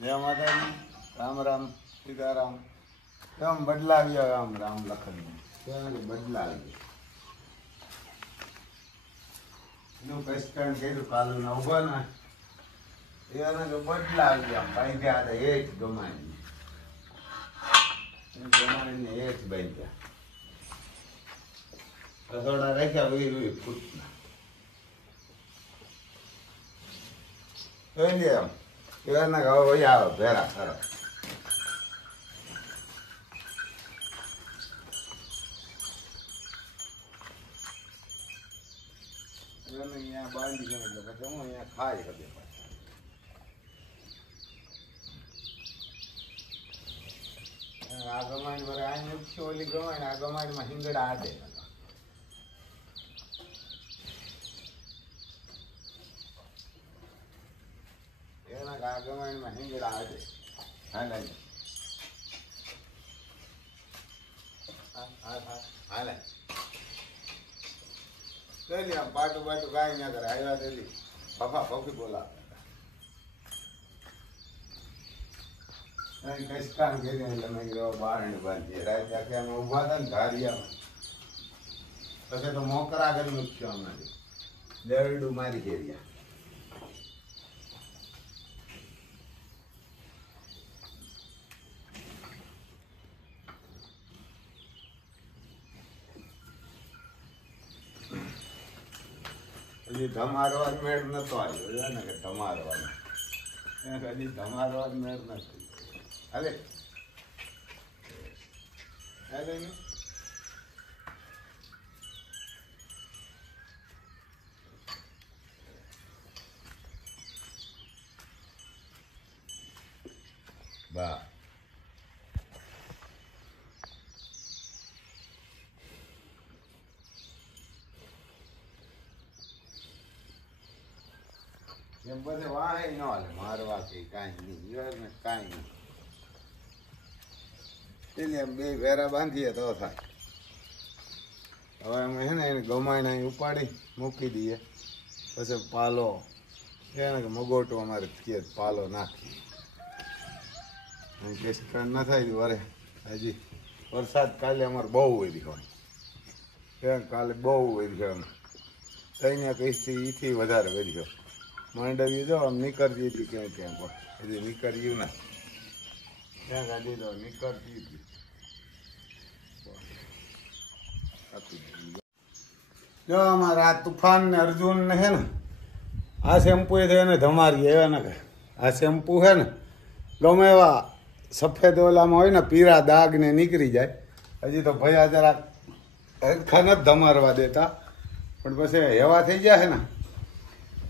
જય માતાજી. રામ રામ સીતારામ. કેમ બદલાવ્યો આમ રામ લખન કેમ બદલાવ્યો એનું કષ્ટણ કર્યું કાલુ ના ઉભા ને એને તો બદલાવ્યો આમ બાંધ્યા હતા એક ગમાણી ગમાણીને એક બાંધ્યા રસોડા રાખ્યા વી ફૂટના જોઈ લે આમ એના હવે વહી આવે ભેરા ખરો અહીંયા બાંધી ગયો એટલે પછી હું અહીંયા ખાઈ શકે આ ગમાણી બરે આ મુખ્ય ઓલી ગમાણી આ ગમાણીમાં હિંગડા હાથે એના આ ગમાણીમાં હિંગડા હાથે હાલે આમ પાટું પાટું કાંઈ ના કરે આવ્યા તેલી ફફા ફફી બોલાવે કઈ કામ કરી એટલે મેં કીધું બારણે બાંધીએ રાતે આખે અમે ઉભા હતા ને ધારિયામાં પછી તો મોકરા કરી મૂક્યો અમને દેરડું મારી ઘેરિયા હજી ધમારવા મેળ નતો આવ્યો ને કે ધમારવાનો હજી ધમારવા મેળ નથી હાલે હાલે ને બા એમ બધે વાહે ન હાલે મારવા કે કાંઈ નહીં ને કાંઈ નહીં એટલે એમ બે વેરા બાંધીએ તો થાય હવે અમે હે ને એને ગમાઈને ઉપાડી મૂકી દઈએ પછી પાલો એને કે મગોટો અમારે કે પાલો નાખીએ કેસ્ટન ન થાય વરે હજી વરસાદ કાલે અમારે બહુ વધ્યો કાલે બહુ વધ્યો એમ તઈને કઈથી એથી વધારે વધ્યો માંડવી જો આમ નીકળતી હતી ક્યાંય ક્યાં પણ હજી નીકળ્યું ના ત્યાં ગાડી તો નીકળતી હતી જો અમારા આ તુફાન ને અર્જુન ને હે ને આ શેમ્પુ એ થઈને ધમારી એવા ને કે આ શેમ્પુ હે ને ગમે એવા સફેદ ઓલામાં હોય ને પીળા દાગ ને નીકળી જાય હજી તો ભયા જરાક હરખા નથી ધમારવા દેતા પણ પછી હેવા થઈ જાય ને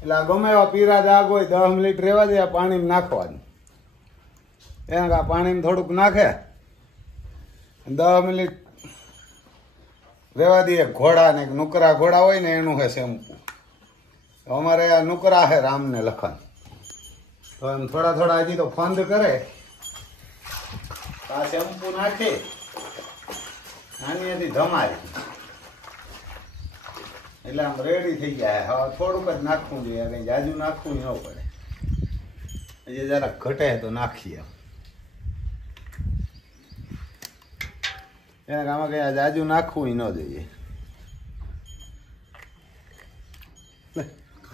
એટલે આ ગમે એવા પીરા દાગ હોય 10 મિનિટ રહેવા દે પાણીમાં નાખવાનું એને આ પાણીમાં થોડુંક નાખે 10 મિનિટ રહેવા દઈએ ઘોડા ને નુકરા ઘોડા હોય ને એનું હે શેમ્પુ અમારે આ નુકરા હે રામને લખન તો એમ થોડા થોડા હજી તો ફંદ કરે આ શેમ્પુ નાખે નાની હતી ધમારી એટલે આમ રેડી થઈ જાય હવે થોડુંક જ નાખવું જોઈએ કંઈ જાજુ નાખવું ન પડે હજી જરાક ઘટે તો નાખીએ આમાં કઈ જાજુ નાખવું ન જોઈએ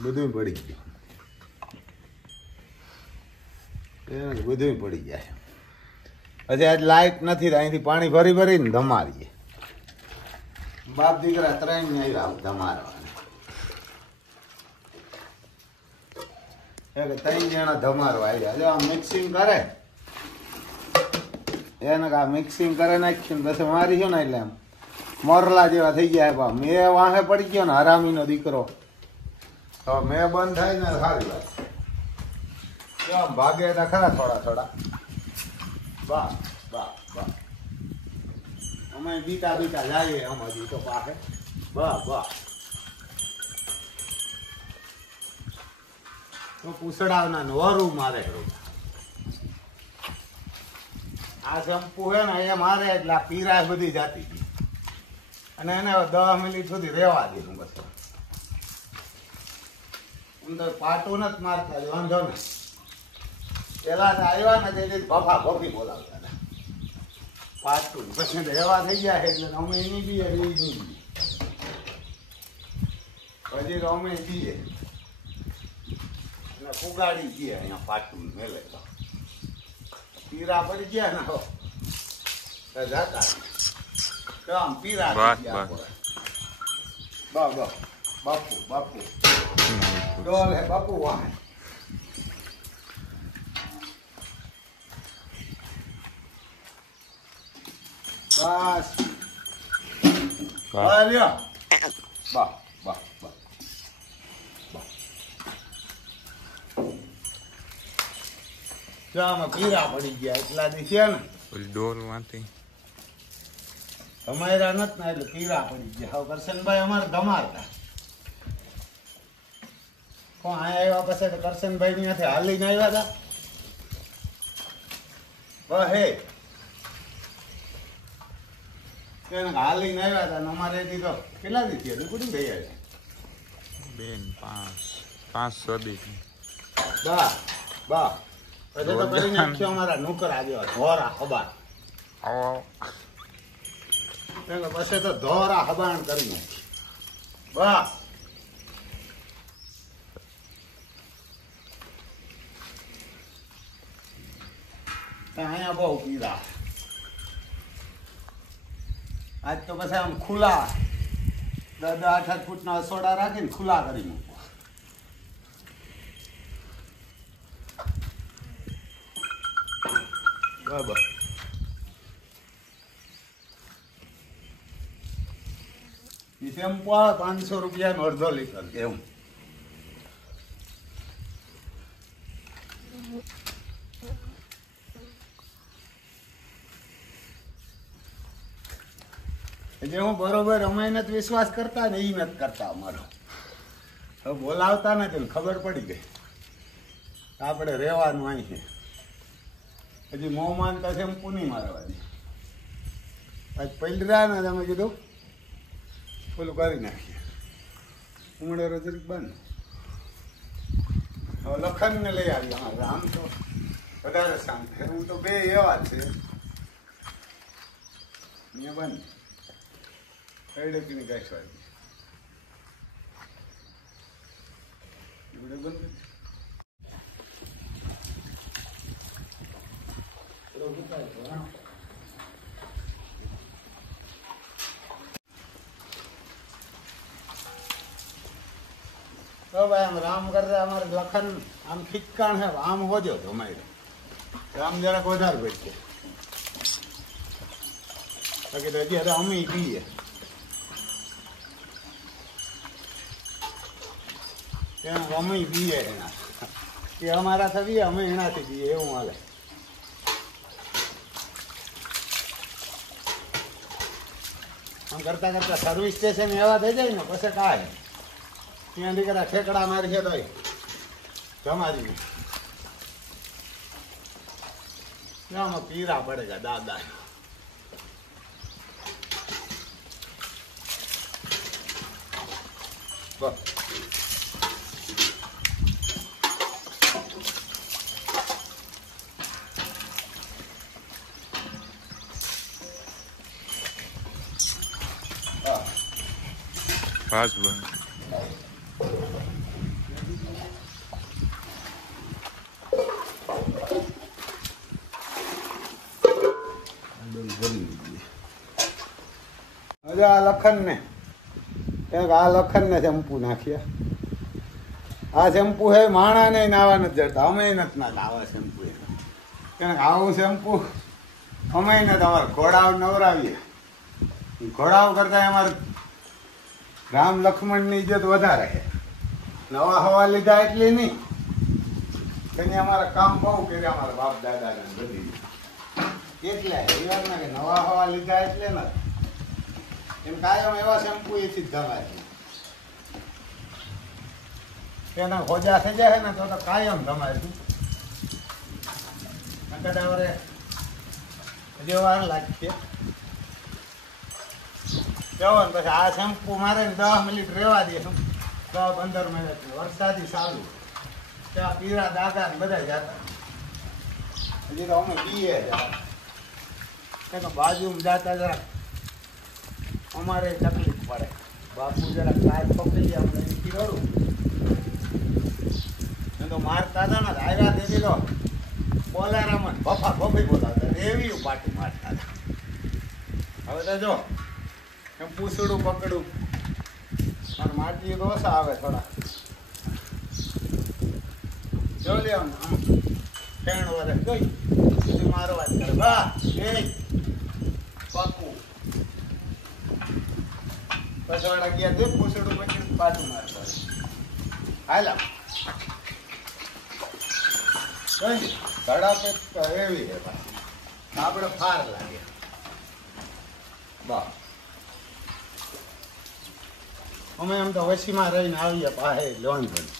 બધું પડી ગયું બધું પડી જાય પછી આજ લાઈટ નથી અહીંથી પાણી ભરી ભરીને ધમારીએ બાપ દીકરા 3 ને આવ્યા ધમારવા 3 જણા ધમારવા આવ્યા જો આ મિક્સિંગ કરે એને આ મિક્સિંગ કરે નાખ્યું ને પછી મારી ને એટલે એમ મોરલા જેવા થઈ ગયા બા મેં વાહે પડી ગયો ને હરામીનો દીકરો તો મેં બંધ થાય ને સારી વાત ભાગે હતા ખરા થોડા થોડા બા બા બા અમે બીતા બીતા જઈએ અમારી તો પાસે વાહ વાહ તો પૂછડાવના વરું મારે આ શેમ્પુ હે ને એ મારે એટલે આ પીરાશ બધી જાતી હતી અને એને 10 મિનિટ સુધી રહેવા દીધું બસ અંદર પાટું નથી મારતા વાંધો ને પેલા તો આવ્યા ને તેથી ભફા ભફી બોલાવતા હતા પાટું. પછી તો એવા થઈ ગયા છે એટલે અમે એની બી એની બી પછી તો અમે જઈએ અને પુગાડી જઈએ અહીંયા પાટું મેલે તો પીરા પડી ગયા ને હો જતા તો આમ પીરા થઈ ગયા બાપુ બાપુ ડોલ હે બાપુ વાહ બસ લ્યો વાહ વાહ વાહ જો આમાં પીરા પડી ગયા એટલા દી છે ને ડોલ માંથી તમારા નથી ને એટલે પીરા પડી ગયા. હવે કરશનભાઈ અમારે ધમારતા કોણ આવ્યા પછી તો કરશનભાઈ ની હાથે હાલીને આવ્યા હતા બસ હે હાલીને આવ્યા હતા ને અમારે એથી તો કેટલા દી થયા નીકળી ગયા છે બેન પાંચ સદી બા બા પછી તો કરી નાખ્યો અમારા નુકરા જેવા ધોરા હબાણ પછી તો ધોરા હબાણ કરી નાખી બા અહીંયા બહુ પીડા આજ તો પછી આમ ખુલ્લા 10-8 ફૂટના સોડા રાખીને ખુલ્લા કરી મૂકો. બરાબર શેમ્પુ આવે 500 રૂપિયાનો અડધો લીટર એવું જે હું બરોબર અમે નથી વિશ્વાસ કરતા ને એ નથી કરતા અમારો હવે બોલાવતા નથી ને ખબર પડી ગઈ આપણે રહેવાનું અહીં છે હજી મોં માનતા છે એમ પૂની મારવાની આજ પલરા ને તમે કીધું પેલું કરી નાખીએ ઉમળેરો જરીક બંધ હવે લખનને લઈ આવી અમારે આમ તો વધારે શાંત હું તો બે એવા જ છે મેં બંધ કઈડકીની ગાય વાળી બંધ તો ભાઈ આમ રામ કરતા અમારે લખન આમ ઠીકાણ હે આમ હોજો તો અમારે આમ જરાક વધારે પડશે બાકી તો હજી અમે પીએ અમે પીએ એના કે અમારા થવી અમે એનાથી પીએ એવું હાલે આમ કરતા કરતા સર્વિસ સ્ટેશન એવા થઈ જાય ને પછી કાંઈ ત્યાં દીકરા ઠેકડા મારી છે તો જમારી આમાં પીરા પડેગા દાદા બસ બસ બસ આ લખન ને આ લખન ને શેમ્પુ નાખીએ આ શેમ્પુ હે માણા ને નાવા નથી જડતા અમે નથી ના આવા શેમ્પુ આવું શેમ્પુ અમે ને તમારે ઘોડાઓ નવરાવીએ ઘોડાઓ કરતા અમારે રામ લક્ષ્મણ ની ઇજ્જત વધારે છે નવા હવા લીધા એટલી નહીં એને અમારા કામ બહુ કર્યા અમારા બાપ દાદા ને બધી એટલે એવા કે નવા હવા લીધા એટલે ને એમ કાયમ એવા શેમ્પુ એ સીધા એના ખોજા થઈ જાય ને તો કાયમ તમારે કદાવરે હજી વાર લાગશે જવાનું પછી આ શેમ્પુ મારે ને 10 મિનિટ રહેવા દે 10-15 મિનિટ વરસાદી ચાલુ ત્યાં પીળા દાગા ને બધા જતા હજી તો અમે પીએ બાજુમાં જાતા જરા અમારે તકલીફ પડે. બાપુ જરા કાર પકડી જાય અમને એથી કરું એ તો મારતા હતા ને આવ્યા તેથી તો બોલારામાં બફા બફી બોલાવતા એવી પાટી મારતા હતા. હવે તો જો એમ પૂછડું પકડું અને માટી તો ઓછા આવે થોડા જો લે આમ 3 વર્ષ જોઈ સુધી મારવા જ કરે બા એ પાકું પછવાડા ગયા દે પૂછડું પકડી પાછું મારતા હાલા કઈ ધડાપે એવી હે આપણે ફાર લાગે બા અમે એમ તો વસીમાં રહીને આવીએ પાસે લોન ભરી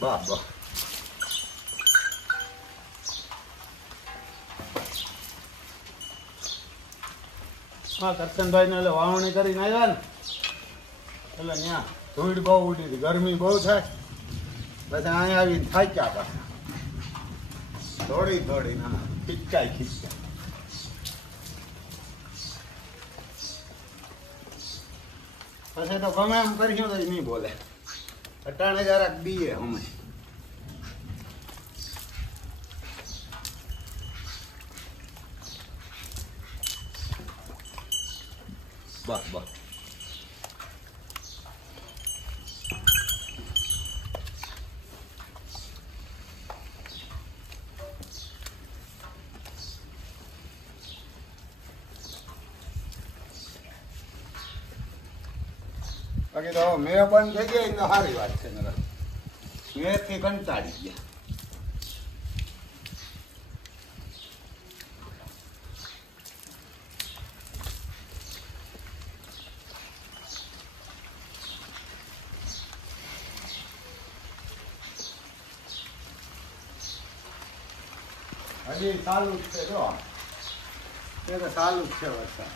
વાહ વાહ હા કરશનભાઈ ને એટલે વાવણી કરીને આવ્યા ને એટલે ત્યાં ધૂળ બહુ ઉડી હતી ગરમી બહુ થાય પછી અહીંયા આવીને થાક્યા પાછા દોડી દોડીને ખીચકાય ખીચકાય પછી તો ગમે એમ કર્યું તો નહીં બોલે અટાણે જરાક બીએ અમે બસ બસ બાકી તો મેં બંધ થઈ ગયા તો સારી વાત છે મેં થી કંટાળી ગયા. હજી ચાલુ જ છે જો એ તો ચાલુ જ છે વરસાદ.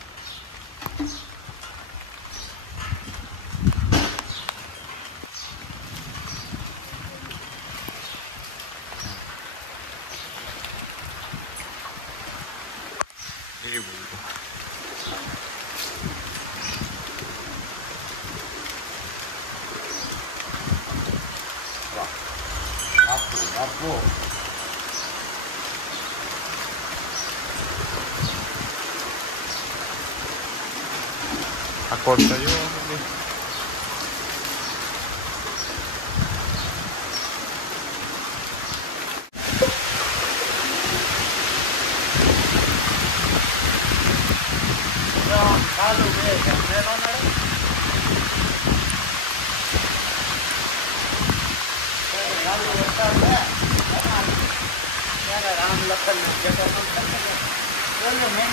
આપો આ કોર્સ જો ચાલુ છે મેલો નડે ચાલુ વરસાદ છે ત્યારે રામ લખન જેટલો મેં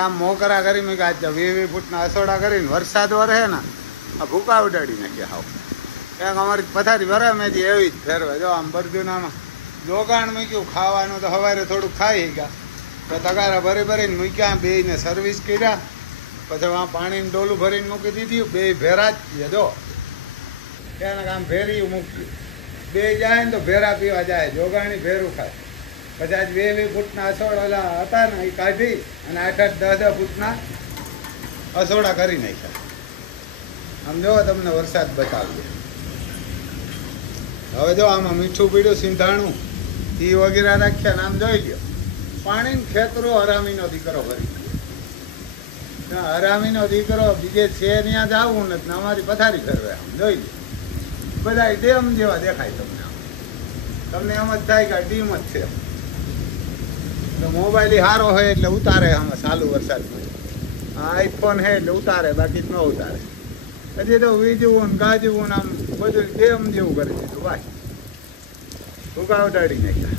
આમ મોકરા કરી મેં કાચ 20 ફૂટના અસોડા કરીને વરસાદ વરે ને આ ભૂકા ઉડાડી નાખ્યા હાવ ક્યાંક અમારી પથારી વરે મેં એવી જ ફેરવે જો આમ બરજુનામાં જોગાણ મૂક્યું ખાવાનું તો સવારે થોડુંક ખાઈ ગયા તો તગારા ભરી ભરીને મૂક્યા બેયને સર્વિસ કર્યા પછી આમ પાણીનું ડોલું ભરીને મૂકી દીધું બે ભેરા જ જો ક્યાંક આમ ભેર્યું મૂક્યું બે જાય ને તો ભેરા પીવા જાય જોગાણી ભેરું ખાય પછી આજ 20 ફૂટના અસોડા હતા ને એ કાઢી અને 8-10 ફૂટના અસોડા કરી નાખ્યા. આમ જો તમને વરસાદ બતાવીએ હવે જો આમાં મીઠું પીડ્યું સિંધાણું એ વગેરે રાખ્યા ને આમ જોઈ ગયો પાણી ખેતરો હરામીનો દીકરો ભરી ગયો હરામીનો દીકરો બીજે છે ત્યાં જ આવું ને અમારી પથારી ફેરવે આમ જોઈ લો બધા ડેમ જેવા દેખાય તમને તમને એમ જ થાય કે ડીમ જ છે. તો મોબાઈલ સારો હોય એટલે ઉતારે આમાં ચાલુ વરસાદમાં આઈફોન હે એટલે ઉતારે બાકી ન ઉતારે હજી તો વીજવું ને ગાજવું ને આમ બધું કેમ જેવું કરી દીધું ભાઈ ભૂકા ઉડાડી નાખ્યા.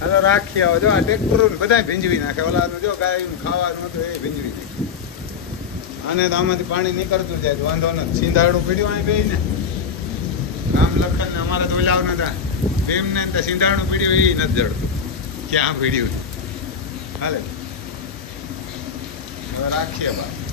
હાલો રાખી આવો જો આ ટ્રેક્ટર બધા ભીંજવી નાખે ઓલાનું જો ગાયનું ખાવાનું હતું એ ભીંજવી નાખ્યું. આને તો આમાંથી પાણી નીકળતું જાય તો વાંધો નથી. સિંધાડું પીડ્યું અહીં બે ને રામ લખન ને અમારે તો ઓલાવ નતા ભીમ ને સિંધાડું પીડ્યું એ નથી જડતું ક્યાં પીડ્યું હાલે હવે રાખીએ ભાઈ.